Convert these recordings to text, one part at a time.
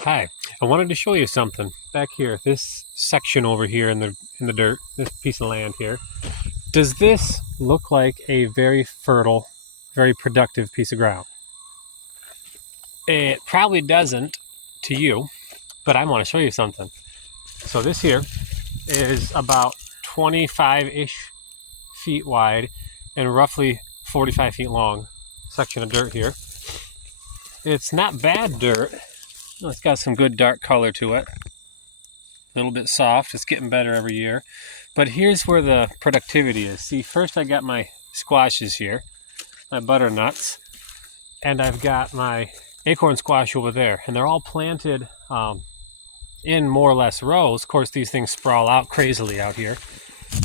Hi, I wanted to show you something back here. This section over here in the dirt, this piece of land here. Does this look like a very fertile, very productive piece of ground? It probably doesn't to you, but I want to show you something. So this here is about 25-ish feet wide and roughly 45 feet long section of dirt here. It's not bad dirt. It's got some good dark color to it. A little bit soft. It's getting better every year. But here's where the productivity is. See, first I got my squashes here, my butternuts, and I've got my acorn squash over there. And they're all planted in more or less rows. Of course, these things sprawl out crazily out here,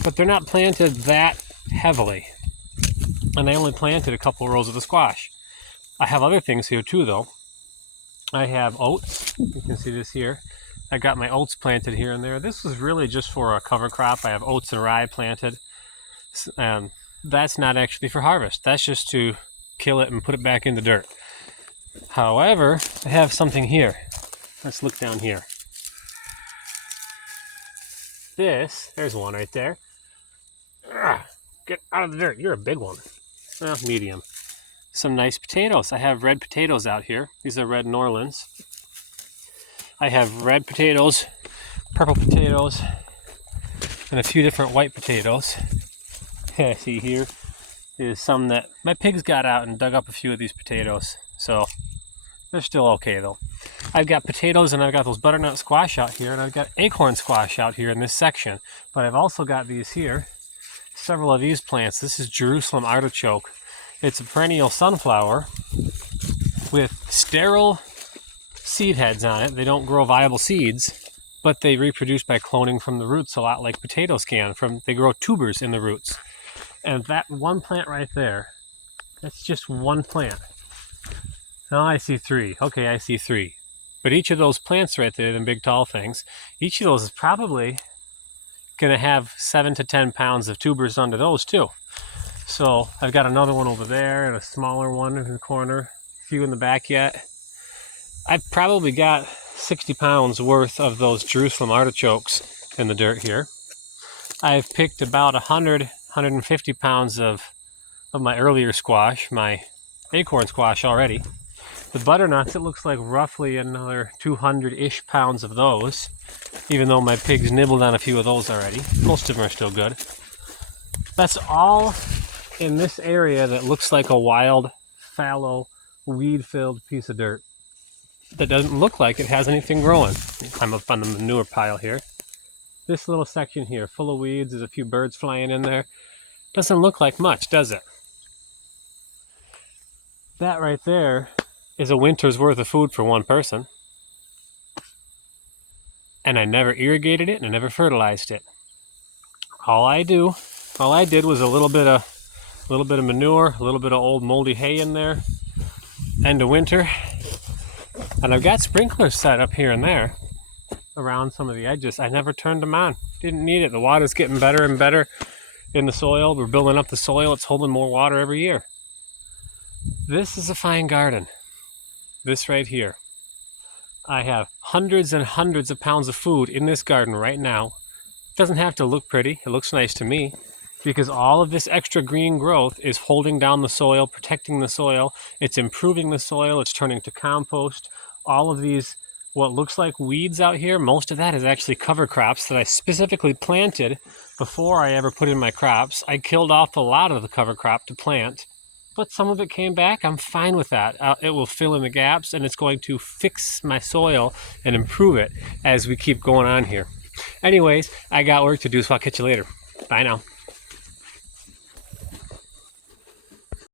but they're not planted that heavily. And I only planted a couple rows of the squash. I have other things here too, though. I have oats. You can see this here. I got my oats planted here and there. This was really just for a cover crop. I have oats and rye planted. And that's not actually for harvest. That's just to kill it and put it back in the dirt. However, I have something here. Let's look down here. There's one right there. Get out of the dirt. You're a big one. Well, medium. Some nice potatoes. I have red potatoes out here. These are red Norlands. I have red potatoes, purple potatoes, and a few different white potatoes. See, here is some that my pigs got out and dug up a few of these potatoes. So they're still okay though. I've got potatoes and I've got those butternut squash out here, and I've got acorn squash out here in this section. But I've also got these here, several of these plants. This is Jerusalem artichoke. It's a perennial sunflower with sterile seed heads on it. They don't grow viable seeds, but they reproduce by cloning from the roots a lot like potatoes can. They grow tubers in the roots. And that one plant right there, that's just one plant. Now I see three. Okay, I see three. But each of those plants right there, them big tall things, each of those is probably going to have 7 to 10 pounds of tubers under those too. So I've got another one over there and a smaller one in the corner, a few in the back yet. I've probably got 60 pounds worth of those Jerusalem artichokes in the dirt here. I've picked about 150 pounds of my earlier squash, my acorn squash already. The butternuts, it looks like roughly another 200-ish pounds of those, even though my pigs nibbled on a few of those already. Most of them are still good. That's all in this area that looks like a wild, fallow, weed-filled piece of dirt that doesn't look like it has anything growing. I'm up on the manure pile here. This little section here, full of weeds, there's a few birds flying in there. Doesn't look like much, does it? That right there is a winter's worth of food for one person. And I never irrigated it and I never fertilized it. All I did was a little bit of manure, a little bit of old moldy hay in there, end of winter. And I've got sprinklers set up here and there around some of the edges. I never turned them on. Didn't need it. The water's getting better and better in the soil. We're building up the soil. It's holding more water every year. This is a fine garden. This right here. I have hundreds and hundreds of pounds of food in this garden right now. It doesn't have to look pretty. It looks nice to me because all of this extra green growth is holding down the soil, protecting the soil. It's improving the soil. It's turning to compost. All of these, what looks like weeds out here, most of that is actually cover crops that I specifically planted before I ever put in my crops. I killed off a lot of the cover crop to plant, but some of it came back. I'm fine with that. It will fill in the gaps and it's going to fix my soil and improve it as we keep going on here. Anyways, I got work to do, so I'll catch you later. Bye now.